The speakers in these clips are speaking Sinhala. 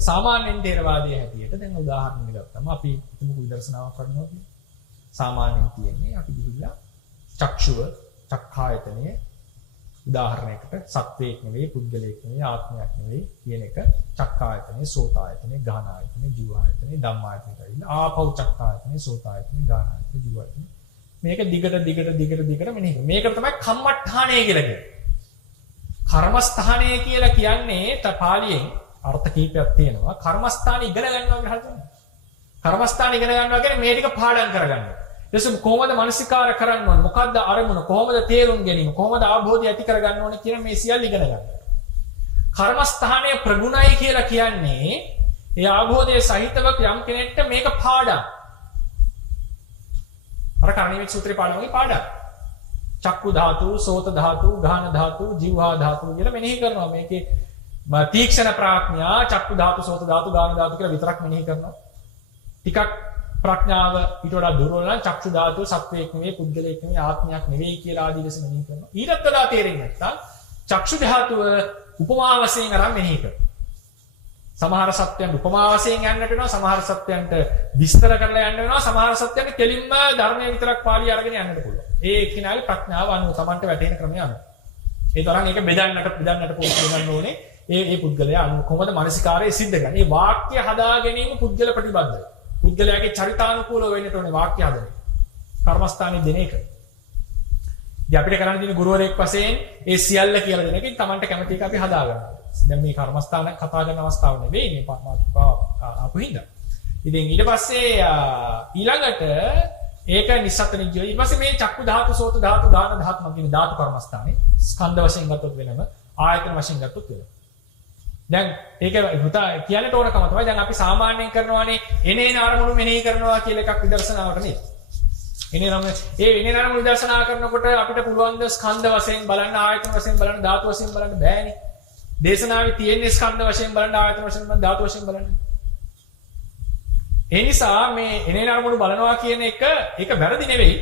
සාමාන්‍යයෙන් තේරවාදයේ හැටියට දැන් උදාහරණයක් ගත්තම අපි හිතමු විදර්ශනාවක් කරනවා කියලා. සාමාන්‍යයෙන් තියෙන්නේ අපි ගිහිල්ලා චක්ෂුව චක්ඛායතනයේ උදාහරණයකට සත්වයක් නෙවෙයි පුද්ගලයෙක් නෙවෙයි ආත්මයක් නෙවෙයි කියන එක චක්ඛායතනයේ සෝතායතනයේ ගාහනායතනයේ ජීවායතනයේ ධම්මායතනයේ කියලා ආපෞ චක්ඛායතනයේ සෝතායතනයේ ගාහනායතනයේ ජීවායතනයේ මේක දිගට මෙනෙහි කරනවා. මේක තමයි කම්මඨාණය කියලා කියන්නේ. කර්මස්ථානය කියලා කියන්නේ පාලියෙන් අර්ථ කීපයක් තියෙනවා. කර්මස්ථාන ඉගෙන ගන්නවා කියලා හිතන්න. කර්මස්ථාන ඉගෙන ගන්නවා කියන්නේ මේ ටික පාඩම් කරගන්නවා. ඊටසේ කොහොමද මනසිකාර කරන්න ඕනේ? මොකද්ද අරමුණ? කොහොමද තේරුම් ගැනීම? කොහොමද ආභෝධය ඇති කරගන්න ඕනේ කියන මේ සියල්ල ඉගෙන ගන්න. කර්මස්ථානයේ ප්‍රගුණයි කියලා කියන්නේ ඒ ආභෝධයේ සහිතව යම් කෙනෙක්ට මේක පාඩම්. අර කර්ණීය සූත්‍රේ පාඩමේ පාඩම්. චක්කු ධාතු, සෝත ධාතු, ගාහන ධාතු, ජීවහා ධාතු කියලා මෙනෙහි කරනවා. මේකේ තීක්ෂණ ප්‍රඥා චක්කු ධාතු, සෝත ධාතු, ගාහන ධාතු කියලා විතරක් මෙනෙහි කරනවා. ටිකක් ප්‍රඥාව ඊට වඩා දුර්වල නම් චක්ෂු ධාතුව සත්වයක් නෙවෙයි, පුද්ගලයෙක් නෙවෙයි, ආත්මයක් නෙවෙයි කියලා ආදී ලෙස මෙනෙහි කරනවා. ඊටත් වඩා තේරෙන්නේ නැත්නම් චක්ෂු ධාතුව උපමා වශයෙන් අරන් මෙනෙහි කරනවා. සමහර සත්‍යයන් උපමා වශයෙන් යන්නට වෙනවා, සමහර සත්‍යයන්ට විස්තර කරලා යන්න වෙනවා, සමහර සත්‍යයන්ට කෙලින්ම ධර්මයේ විතරක් පාළි අරගෙන යන්නට පුළුවන්. ඒ එක්කිනාගේ ප්‍රඥාව අනුව Tamanට වැටෙන ක්‍රමය අනුව. ඒ තරම් ඒක බෙදන්නට පුරුදු වෙන්න ඕනේ. ඒ පුද්ගලයා අනුව කොහොමද මානසිකාරය සිද්ධ කරන්නේ? මේ වාක්‍ය හදා ගැනීම පුද්ගල ප්‍රතිබද්ධයි. පුද්ගලයාගේ චරිතානුකූලව වෙන්නට ඕනේ වාක්‍ය හදන්නේ. කර්මස්ථානයේ දෙන එක. ඉතින් අපිට කරන්න තියෙන ගුරුවරයෙක් වශයෙන් ඒ සියල්ල කියලා දෙන එකෙන් Tamanට කැමති එක අපි හදා ගන්නවා. දැන් මේ කර්මස්ථානක් කතා කරන අවස්ථාව නෙවෙයි මේ මාතෘකාව ආපු හින්දා. ඉතින් ඊට පස්සේ ඊළඟට ඒක නිස්සතන ජීව. ඊට පස්සේ මේ චක්කු ධාතු, සෝත ධාතු, ගාන ධාතු මගින් ධාතු කර්මස්ථානේ ස්කන්ධ වශයෙන් ගත්තොත් වෙනම ආයතන වශයෙන් ගත්තොත් වෙනම. දැන් ඒක හිතා කියන්නට ඕනකම තමයි දැන් අපි සාමාන්‍යයෙන් කරනවානේ එනේන අරමුණු මෙනෙහි කරනවා කියලා එකක් විදර්ශනාවට නේද? එනේන අරමුණු විදර්ශනා කරනකොට අපිට පුළුවන් ද ස්කන්ධ වශයෙන් බලන්න, ආයතන වශයෙන් බලන්න, ධාතු වශයෙන් බලන්න බෑනේ. දේශනාවේ තියෙන ස්කන්ධ වශයෙන් බලන්න, ආයතන වශයෙන් බලන්න, ධාතු වශයෙන් බලන්න. ඒ නිසා මේ එනේන අරමුණු බලනවා කියන එක ඒක වැරදි නෙවෙයි.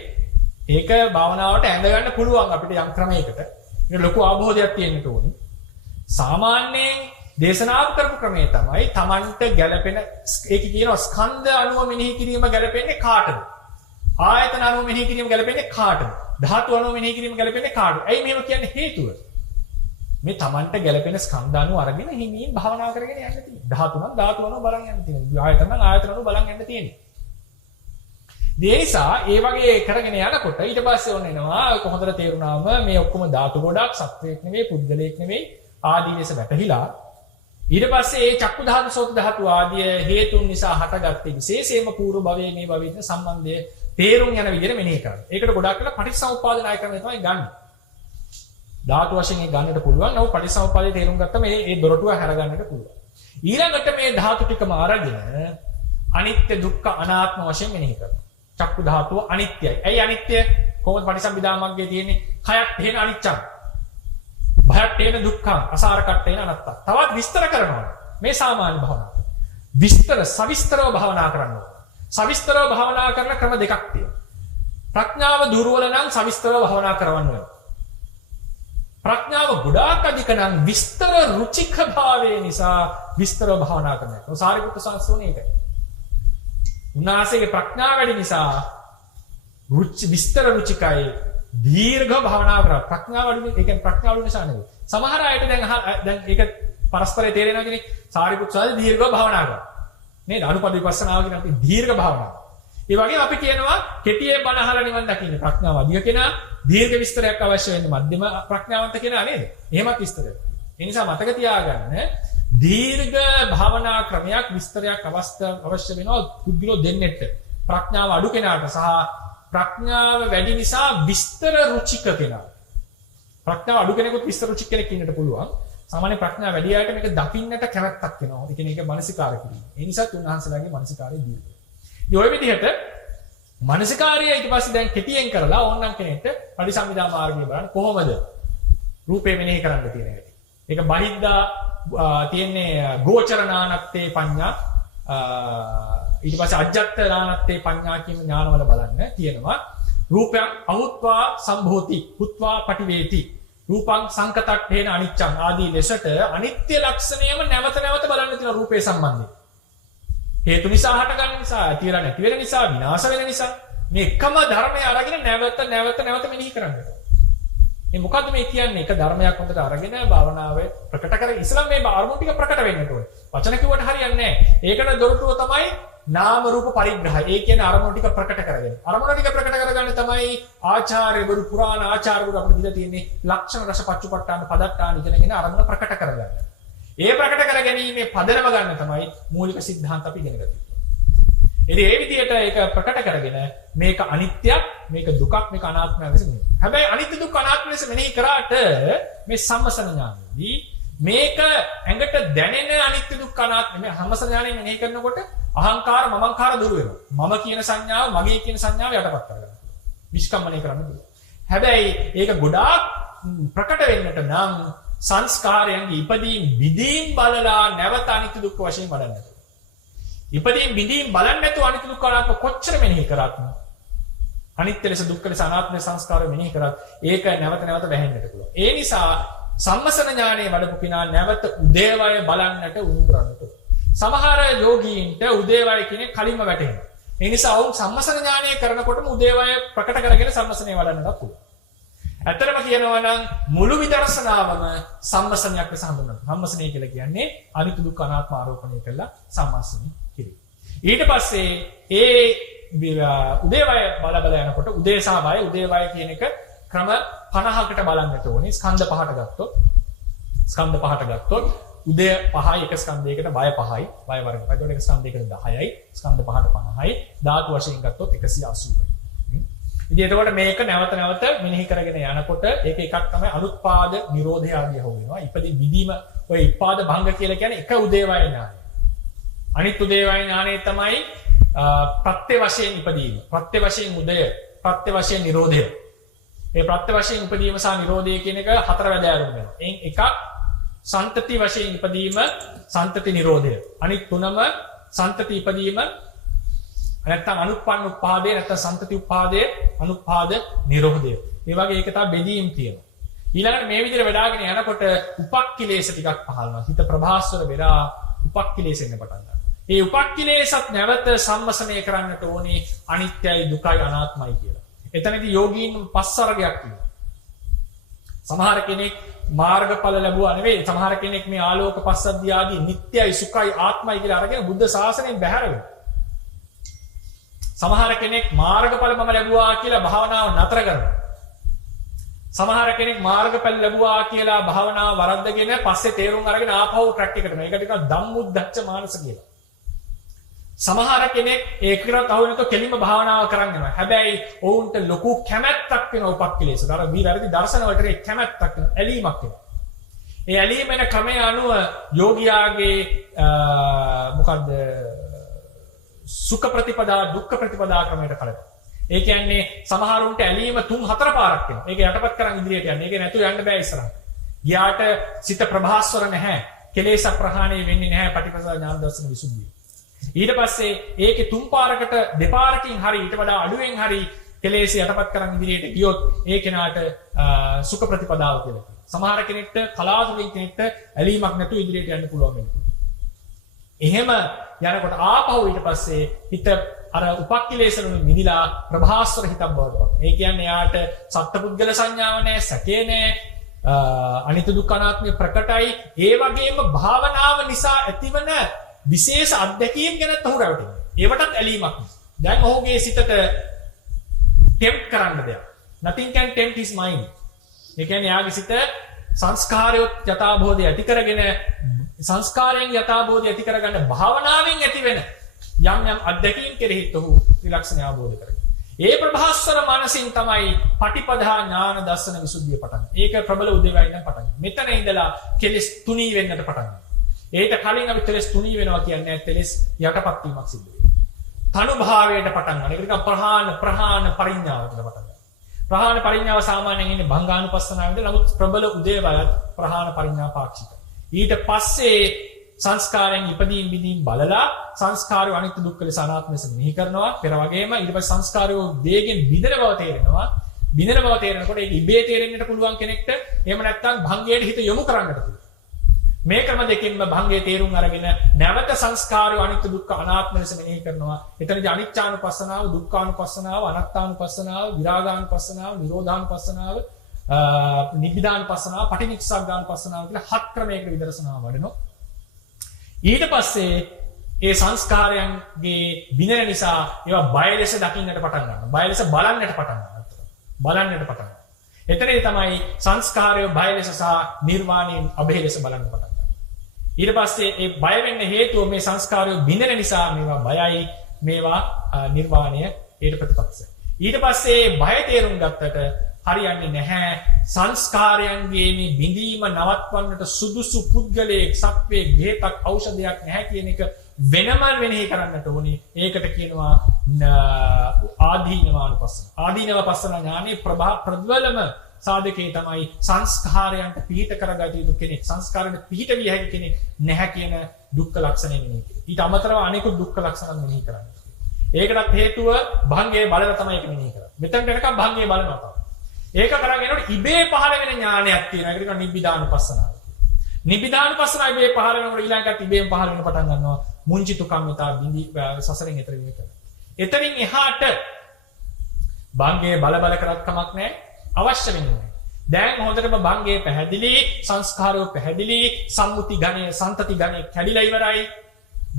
ඒක භාවනාවට ඇඳ ගන්න පුළුවන් අපිට යම් ක්‍රමයකට. ඒක ලොකු අවබෝධයක් තියෙන්න ඕනේ. සාමාන්‍යයෙන් දේශනාව කරපු ක්‍රමය තමයි Tamanට ගැළපෙන ඒක කියනවා ස්කන්ධ අණුව මෙනෙහි කිරීම ගැළපෙන්නේ කාටද? ආයතන අණුව මෙනෙහි කිරීම ගැළපෙන්නේ කාටද? ධාතු අණුව මෙනෙහි කිරීම ගැළපෙන්නේ කාටද? ඇයි මේව කියන්නේ හේතුව? මේ Tamanට ගැළපෙන ස්කන්ධ අණුව අරගෙන හිමින් භාවනා කරගෙන යන්න තියෙනවා. ධාතු නම් ධාතු අණුව බලන් යන්න තියෙනවා. ආයතන නම් ආයතන අණුව බලන් යන්න තියෙනවා. ඒ නිසා ඒ වගේ කරගෙන යනකොට ඊට පස්සේ ඔන්න එනවා කොහොමද තේරුණාම මේ ඔක්කොම ධාතු ගොඩක් සත්වයක් නෙවෙයි, පුද්ගලයෙක් නෙවෙයි ආදී ලෙස වැටහිලා ඊට පස්සේ ඒ චක්කු ධාතු, සෝත ධාතු ආදී හේතුන් නිසා හටගත්තේ විශේෂයෙන්ම పూర్ව භවයේ මේ භවයේ සම්බන්ධය තේරුම් යන විදිහට මෙනෙහි කරනවා. ඒකට ගොඩක් වෙලා පටිච්චසමුප්පාද ණය ක්‍රමය තමයි ගන්න. ධාතු වශයෙන් ඒ ගන්නට පුළුවන්. නමුත් පටිච්චසමුප්පාදේ තේරුම් ගත්තම මේ දොරටුව හැර ගන්නට පුළුවන්. ඊළඟට මේ ධාතු ටිකම අරගෙන අනිත්‍ය, දුක්ඛ, අනාත්ම වශයෙන් මෙනෙහි කරනවා. චක්කු ධාතුව අනිත්‍යයි. ඇයි අනිත්‍ය? කොහොමද පටිසම්භිදා මග්ගයේ තියෙන්නේ? කයක් තේන අනිච්චං. භයක් තේන දුක්ඛං, අසාර කට්ටේන අනත්තං. තවත් විස්තර කරනවා. මේ සාමාන්‍ය භාවනාව. සවිස්තරව භාවනා කරනවා. සවිස්තරව භාවනා කරන ක්‍රම දෙකක් තියෙනවා. ප්‍රඥාව දුර්වල නම් සවිස්තරව භාවනා කරවන්න ඕනේ. ප්‍රඥාව ගොඩාක් අධික නම් විස්තර රුචික භාවයේ නිසා විස්තරව භාවනා කරනවා. සාරිපුත්‍ර සංස්කෘතිය ඒකයි. උන්වහන්සේගේ ප්‍රඥාව වැඩි නිසා විස්තර රුචිකයි දීර්ඝ භාවනා කරා. ප්‍රඥාව වැඩි ඒ කියන්නේ ප්‍රඥාව වැඩි නිසා නෙවෙයි. සමහර අයට දැන් ඒක පරස්පරය තේරෙනවා කියන්නේ සාරිපුත්‍ර සාදී දීර්ඝ භාවනා කරා. නේද? අනුපද විපස්සනාව කියන අපි දීර්ඝ භාවනාව. ඒ වගේම අපි කියනවා කෙටියේ බණ අහලා නිවන් දකින්න ප්‍රඥාව අධික කෙනා දීර්ඝ විස්තරයක් අවශ්‍ය වෙන්නේ මධ්‍යම ප්‍රඥාවන්ත කෙනා නේද? එහෙමත් විස්තරයක්. ඒ නිසා මතක තියාගන්න දීර්ඝ භාවනා ක්‍රමයක් විස්තරයක් අවශ්‍ය වෙනවා පුද්ගලෝ දෙන්නෙට. ප්‍රඥාව අඩු කෙනාට සහ ප්‍රඥාව වැඩි නිසා විස්තර රුචික කෙනා. ප්‍රඥාව අඩු කෙනෙකුට විස්තර රුචික කෙනෙක් ඉන්නට පුළුවන්. සාමාන්‍ය ප්‍රඥාව වැඩි අයට මේක දකින්නට කැමැත්තක් වෙනවා. ඒ කියන්නේ ඒක මානසිකාර කිරීම. ඒ නිසා තුන්වහන්සේලාගේ මානසිකාරය දීර්ඝයි. ඉතින් ඔය විදිහට මානසිකාරය ඊට පස්සේ දැන් කෙටියෙන් කරලා ඕනනම් කෙනෙක්ට පරිසම්විදා මාර්ගය බලන්න කොහොමද රූපේ මෙනෙහි කරන්න තියෙන එක. ඒක බහිද්දා තියෙන්නේ ගෝචර නානත්තේ පඤ්ඤා ඊට පස්සේ අජ්ජත් නානත්තේ පඤ්ඤා කියන ඥානවල බලන්න තියෙනවා. රූපයක් අහුත්වා සම්භෝති, හුත්වා පටිවේති. රූපං සංකතට්ඨේන අනිච්චං ආදී ලෙසට අනිත්‍ය ලක්ෂණයම නැවත නැවත බලන්න තියෙන රූපේ සම්බන්ධයෙන්. හේතු නිසා හටගන්න නිසා, ඇතිවලා නැති වෙන නිසා, විනාශ වෙන නිසා මේ එකම ධර්මය අරගෙන නැවත මෙනෙහි කරන්න. මේ මොකද්ද මේ කියන්නේ? එක ධර්මයක් හොඳට අරගෙන භාවනාවේ ප්‍රකට කරගෙන ඉස්ලාම් මේ අරමුණු ටික ප්‍රකට වෙන්න ඕනේ. වචන කිව්වට හරියන්නේ නැහැ. ඒකට දොරටුව තමයි නාම රූප පරිග්‍රහය. ඒ කියන්නේ අරමුණු ටික ප්‍රකට කරගෙන. අරමුණු ටික ප්‍රකට කරගන්න තමයි ආචාර්යවරු පුරාණ ආචාර්යවරු අපිට දීලා තියෙන්නේ ලක්ෂණ රස පච්චුපට්ඨාන පදට්ඨාන ඉගෙනගෙන අරමුණ ප්‍රකට කරගන්න. ඒ ප්‍රකට කරගැනීමේ පදනම ගන්න තමයි මූලික સિદ્ધාන්ත අපි ඉගෙන ගත්තේ. ඉතින් මේ විදිහට ඒක ප්‍රකට කරගෙන මේක අනිත්‍යයක්, මේක දුකක්, මේක අනාත්මයක් ලෙස මෙනෙහි. හැබැයි අනිත්‍ය දුක් අනාත්ම ලෙස මෙනෙහි කරාට මේ සම්මසන ඥානෙදී මේක ඇඟට දැනෙන අනිත්‍ය දුක් අනාත්ම මේ සම්මසන ඥානෙ මෙනෙහි කරනකොට අහංකාර මමංකාර දුර වෙනවා. මම කියන සංඥාව, මගේ කියන සංඥාව යටපත් කරගන්න. විස්කම්මණය කරන්න පුළුවන්. හැබැයි ඒක ගොඩාක් ප්‍රකට වෙන්නට නම් සංස්කාරයන්ගේ ඉදීම් විදීම් බලලා නැවත අනිත්‍ය දුක් වශයෙන් වඩන්න. ඉදීම් විදීම් බලන්නේ නැතුව අනිත්‍ය දුක් අනාත්ම කොච්චර මෙනෙහි කරත් අනිත්‍ය ලෙස දුක්ඛ ලෙස අනාත්ම සංස්කාරය මෙනෙහි කරත් ඒක නැවත වැහෙන්නට පුළුවන්. ඒ නිසා සම්මසන ඥානයේ වඩපු කෙනා නැවත උදේවය බලන්නට උරු කරන්නට. සමහර යෝගීන්ට උදේවය කියන්නේ කලින්ම වැටෙනවා. ඒ නිසා වුන් සම්මසන ඥානය කරනකොටම උදේවය ප්‍රකට කරගෙන සම්මසනේ වඩන්නට පුළුවන්. ඇත්තටම කියනවා නම් මුළු විදර්ශනාවම සම්මසනයක් ලෙස හඳුන්වනවා. සම්මසනේ කියලා කියන්නේ අනිත්‍ය දුක්ඛ අනාත්ම ආරෝපණය කළා සම්මසනේ කිරීම. ඊට පස්සේ ඒ උදේවය බල යනකොට උදේ සහ වය උදේවය කියන එක ක්‍රම 50කට බලන්නට ඕනේ. ස්කන්ධ පහට ගත්තොත් උදේ 5යි එක ස්කන්ධයකට වය 5යි වය වර්ග. එතකොට එක ස්කන්ධයකට 10යි ස්කන්ධ පහට 50යි ධාතු වශයෙන් ගත්තොත් 180යි. ඉතින් එතකොට මේක නැවත මෙනෙහි කරගෙන යනකොට ඒක එකක් තමයි අනුත්පාද නිරෝධය ආදී හො වෙනවා. ඉපදී විදීම ඔය ඉපාද භංග කියලා කියන්නේ එක උදේවය ඥානය. අනිත් උදේවය ඥානය තමයි ප්‍රත්‍ය වශයෙන් ඉපදීම. ප්‍රත්‍ය වශයෙන් උදය, ප්‍රත්‍ය වශයෙන් නිරෝධය. ඒ ප්‍රත්‍ය වශයෙන් ඉපදීම සහ නිරෝධය කියන එක හතර වැදෑරුම් වෙනවා. එයින් එකක් සන්තති වශයෙන් ඉපදීම, සන්තති නිරෝධය. අනිත් තුනම සන්තති ඉපදීම නැත්නම් අනුප්පන්න උපාදේ නැත්නම් සන්තති උපාදේ අනුපාද නිරෝධය. මේ වගේ ඒක තමයි බෙදීම් තියෙනවා. ඊළඟට මේ විදිහට වඩාගෙන යනකොට උපක්ඛිලේශ ටිකක් පහළනවා. හිත ප්‍රභාස්වර වෙලා උපක්ඛිලේශෙන්න පටන් ගන්නවා. මේ උපක්ඛිලේශත් නැවත සම්මසනය කරන්නට ඕනේ අනිත්‍යයි දුකයි අනාත්මයි කියලා. එතනදී යෝගීන් පස් වර්ගයක් තියෙනවා. සමහර කෙනෙක් මාර්ගඵල ලැබුවා නෙවෙයි, සමහර කෙනෙක් මේ ආලෝක පස්සද්ධිය ආදී නිට්ටයයි සුඛයි ආත්මයි කියලා අරගෙන බුද්ධ ශාසනයෙන් බැහැර වෙනවා. සමහර කෙනෙක් මාර්ගඵල මම ලැබුවා කියලා භාවනාව නතර කරනවා. සමහර කෙනෙක් මාර්ගඵල ලැබුවා කියලා භාවනාව වරද්දගෙන පස්සේ තේරුම් අරගෙන ආපහු ට්‍රැක් එකට යනවා. ඒකට කියනවා ධම්මුද්දච්ච මානස කියලා. සමහර කෙනෙක් ඒකට අහුවෙනකොට කෙලින්ම භාවනාව කරන් යනවා. හැබැයි ඔවුන්ට ලොකු කැමැත්තක් වෙන උපක්ඛිලේශ. අර විරාදී දර්ශන වලට කැමැත්තක් වෙන ඇලීමක් වෙනවා. ඒ ඇලීම වෙන ක්‍රමය අනුව යෝගියාගේ මොකද්ද සුඛ ප්‍රතිපදා දුක්ඛ ප්‍රතිපදා ක්‍රමයට කලනවා. ඒ කියන්නේ සමහරුන්ට ඇලීම 3-4 පාරක් වෙනවා. ඒක යටපත් කරන් ඉදිරියට යන්නේ. ඒක නැතුව යන්න බෑ ඉස්සරහට. ගියාට සිත ප්‍රභාස්වර නැහැ. කෙලෙස් ප්‍රහාණය වෙන්නේ නැහැ පටිපදා ඥාන දර්ශන විසුද්ධිය. ඊට පස්සේ ඒකේ 3 පාරකට දෙපාරකින් හරි ඊට වඩා අඩුවෙන් හරි කෙලෙස් යටපත් කරන් ඉදිරියට ගියොත් ඒ කෙනාට සුඛ ප්‍රතිපදාව කියලා කියනවා. සමහර කෙනෙක්ට කලාතුරකින් කෙනෙක්ට ඇලීමක් නැතුව ඉදිරියට යන්න පුළුවන් වෙනවා. එහෙම යනකොට ආපහු ඊට පස්සේ හිත අර උපක්ඛිලේශවලින් මිදිලා ප්‍රභාස්වර හිතක් බවට පත්. ඒ කියන්නේ යාට සත්පුද්ගල සංඥාව නැහැ, සැකේ නැහැ, අනිත්‍ය දුක්ඛ අනාත්මය ප්‍රකටයි. ඒ වගේම භාවනාව නිසා ඇතිවන විශේෂ අත්දැකීම් ගැන ඔහු රැවටෙනවා. ඒවටත් ඇලීමක් නැහැ. දැන් ඔහුගේ සිතට ටෙම්ප් කරන්න දෙයක්. nothing can tempt his mind. ඒ කියන්නේ යාගේ සිත සංස්කාරයොත් යථාභෝධය ඇති කරගෙන සංස්කාරයෙන් යථාභෝධය ඇති කරගන්න භාවනාවෙන් ඇතිවෙන යම් අත්දැකීම් කෙරෙහිත් ඔහු ත්‍රිලක්ෂණය අවබෝධ කරගන්නවා. ඒ ප්‍රභාස්වර මනසින් තමයි පටිපදා ඥාන දර්ශන විසුද්ධිය පටන් ගන්නේ. ඒක ප්‍රබල උදේවයි ඉඳන් පටන් ගන්නවා. මෙතන ඉඳලා කෙලෙස් තුනී වෙන්නට පටන් ගන්නවා. ඒකට කලින් අපි කෙලෙස් තුනී වෙනවා කියන්නේ කෙලෙස් යටපත් වීමක් සිද්ධ වෙනවා. තනු භාවයට පටන් ගන්නවා. ඒක නිකන් ප්‍රහාණ පරිඥාවට පටන් ගන්නවා. ප්‍රහාණ පරිඥාව සාමාන්‍යයෙන් ඉන්නේ භංගානුපස්සනාවෙන්ද නමුත් ප්‍රබල උදේවයත් ප්‍රහාණ පරිඥා පාක්ෂික. ඊට පස්සේ සංස්කාරයෙන් ඉදීම් විදීම් බලලා සංස්කාරය අනිත්‍ය දුක්ඛ ලෙස අනාත්ම ලෙස මෙහි කරනවා. පෙර වගේම ඊට පස්සේ සංස්කාරය වේගෙන් විදෙන බව තේරෙනවා. බිඳෙන බව තේරෙනකොට ඒක ඉබේ තේරෙන්නට පුළුවන් කෙනෙක්ට එහෙම නැත්නම් භංගයට හිත යොමු කරන්නට පුළුවන්. මේ ක්‍රම දෙකෙන්ම භංගයේ තේරුම් අරගෙන නැවත සංස්කාරය අනිත්‍ය දුක්ඛ අනාත්ම ලෙස මෙනෙහි කරනවා. එතනදී අනිච්චානුපස්සනාව, දුක්ඛානුපස්සනාව, අනාත්තානුපස්සනාව, විරාගානුපස්සනාව, නිරෝධානුපස්සනාව, නිබ්බිදානුපස්සනාව, පටිනිස්සග්ගානුපස්සනාව කියලා හත් ක්‍රමයකට විදර්ශනාව වඩනවා. ඊට පස්සේ ඒ සංස්කාරයන්ගේ බිඳෙන නිසා ඒවා බය ලෙස දකින්නට පටන් ගන්නවා. බය ලෙස බලන්නට පටන් ගන්නවා. එතනදී තමයි සංස්කාරය බය ලෙස සහ නිර්වාණය අභය ලෙස බලන්න පටන් ගන්නවා. ඊට පස්සේ ඒ බය වෙන්න හේතුව මේ සංස්කාරය බිඳෙන නිසා මේවා බයයි, මේවා නිර්වාණය ඊට ප්‍රතිපක්ෂයි. ඊට පස්සේ බය තේරුම් ගත්තට හරියන්නේ නැහැ. සංස්කාරයන්ගේ මේ බිඳීම නවත්වන්නට සුදුසු පුද්ගලයෙක්, සත්වයෙක්, බෙහෙතක්, ඖෂධයක් නැහැ කියන එක වෙනම වෙනෙහි කරන්නට ඕනේ. ඒකට කියනවා ආදීනවානුපස්සන. ආදීනවපස්සන ඥානයේ ප්‍රබලම සාධකයේ තමයි සංස්කාරයන්ට පිහිට කරගත යුතු කෙනෙක්, සංස්කාරයන්ට පිහිට විය හැකි කෙනෙක් නැහැ කියන දුක්ඛ ලක්ෂණය මෙනෙහි කරන්නේ. ඊට අමතරව අනෙකුත් දුක්ඛ ලක්ෂණ මෙනෙහි කරන්නේ. ඒකටත් හේතුව භංගයේ බලන තමයි ඒක මෙනෙහි කරන්නේ. මෙතන වෙනකම් භංගයේ බලනවා තමයි. ඒක කරගෙන යනකොට ඉබේ පහළ වෙන ඥානයක් තියෙනවා. ඒකට කියනවා නිබ්බිදානුපස්සනාව. නිබ්බිදානුපස්සනාව ඉබේ පහළ වෙනකොට ඊළඟට ඉබේම පහළ වෙන පටන් ගන්නවා. මුංචිතු කම්මිතා බිඳි සසරෙන් එතර වෙන එක. එතනින් එහාට භංගයේ බල කරත් කමක් නැහැ. අවශ්‍ය වෙන්නේ නැහැ. දැන් හොඳටම භංගයේ පැහැදිලි, සංස්කාරය පැහැදිලි, සම්මුති ගණය, සන්තති ගණය කැඩිලා ඉවරයි.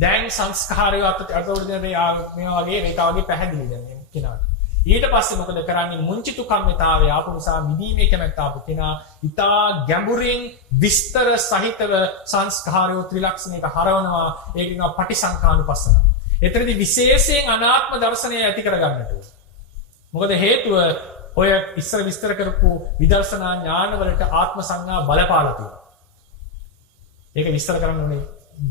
දැන් සංස්කාරය අතෝඩින මේවා වගේ රේඛාවගේ පැහැදිලි දැන් කෙනාට. ඊට පස්සේ මොකද කරන්නේ? මුංචිතු කම්මිතාවය ආපු නිසා මිදීමේ කැමැත්ත ආපු කෙනා ඊටා ගැඹුරින් විස්තර සහිතව සංස්කාරය ත්‍රිලක්ෂණයක හරවනවා. ඒක කියනවා පටිසංඛානුපස්සන. එතනදී විශේෂයෙන් අනාත්ම දර්ශනය ඇති කරගන්නට ඕනේ. මොකද හේතුව ඔය ඉස්සර විස්තර කරපු විදර්ශනා ඥාන වලට ආත්ම සංඥා බලපාලා තියෙනවා. ඒක විස්තර කරන්න ඕනේ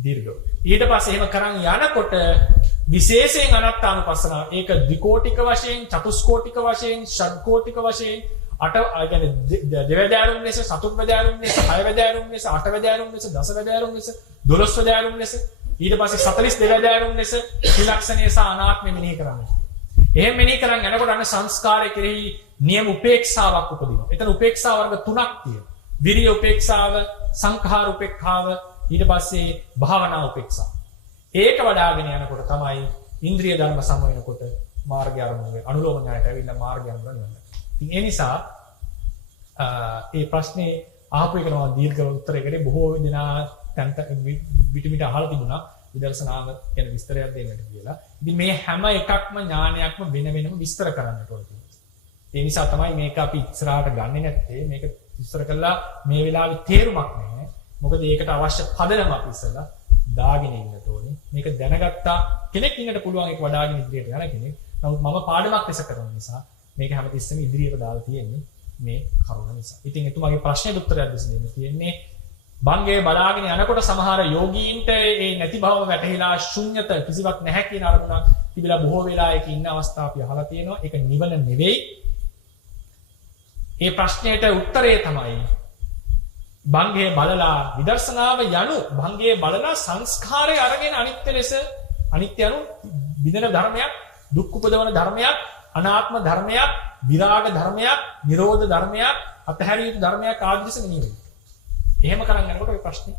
දීර්ඝව. ඊට පස්සේ එහෙම කරන් යනකොට විශේෂයෙන් අනාත්මානුපස්සනාව ඒක ද්විකෝටික වශයෙන්, චතුස්කෝටික වශයෙන්, ෂඩ්කෝටික වශයෙන්, දෙවැදෑරුම් ලෙස, සතුටවැදෑරුම් ලෙස, හයවැදෑරුම් ලෙස, අටවැදෑරුම් ලෙස, දසවැදෑරුම් ලෙස, 12 වැදෑරුම් ලෙස, ඊට පස්සේ 42 වැදෑරුම් ලෙස ත්‍රිලක්ෂණය සහ අනාත්මය මෙනෙහි කරන්නේ. එහෙම මෙනෙහි කරන් යනකොට අන්න සංස්කාරය කෙරෙහි නියම උපේක්ෂාවක් උපදිනවා. එතන උපේක්ෂා වර්ග තුනක් තියෙනවා. විරිය උපේක්ෂාව, සංඛාර උපේක්ඛාව, ඊට පස්සේ භාවනා උපේක්ෂාව. ඒක වඩාගෙන යනකොට තමයි ඉන්ද්‍රිය ධර්ම සම වෙනකොට මාර්ගය ආරම්භ වෙන්නේ. අනුලෝම ඥානයට ඇවිල්ලා මාර්ගය ආරම්භ වෙනවා. ඉතින් ඒ නිසා ඒ ප්‍රශ්නේ අහපු එකනවා දීර්ඝ උත්තරයකට බොහෝ දෙනා විටිමිට අහලා තිබුණා විදර්ශනාව ගැන විස්තරයක් දෙන්නට කියලා. ඉතින් මේ හැම එකක්ම ඥානයක්ම වෙන වෙනම විස්තර කරන්නට ඕනේ. ඒ නිසා තමයි මේක අපි ඉස්සරහට ගන්නෙ නැත්තේ. මේක විස්තර කළා මේ වෙලාවේ තේරුමක් නැහැ. මොකද ඒකට අවශ්‍ය පදනම අපි ඉස්සලා දාගෙන ඉන්න ඕනේ. මේක දැනගත්තා කෙනෙක් ඉන්නට පුළුවන් ඒක වඩාගෙන ඉදිරියට යන කෙනෙක්. නමුත් මම පාඩමක් ලෙස කරන නිසා මේක හැමතිස්සෙම ඉදිරියට දාලා තියෙන්නේ මේ කරුණ නිසා. ඉතින් එතුමාගේ ප්‍රශ්නෙට උත්තරයක් දෙන්න තියෙන්නේ භංගයේ බලාගෙන යනකොට සමහර යෝගීන්ට ඒ නැති බව වැටහිලා ශුන්්‍යත කිසිවක් නැහැ කියන අරමුණක් තිබිලා බොහෝ වෙලා ඒක ඉන්න අවස්ථා අපි අහලා තියෙනවා. ඒක නිවන නෙවෙයි. ඒ ප්‍රශ්නයට උත්තරය තමයි භංගයේ බලලා විදර්ශනාව යනු භංගයේ බලලා සංස්කාරය අරගෙන අනිත්‍ය ලෙස අනිත්‍ය යනු විදෙන ධර්මයක්, දුක් උපදවන ධර්මයක්, අනාත්ම ධර්මයක්, විරාග ධර්මයක්, නිරෝධ ධර්මයක්, අතහැරිය යුතු ධර්මයක් ආදී ලෙස නෙමෙයි. එහෙම කරන් යනකොට ඔය ප්‍රශ්නේ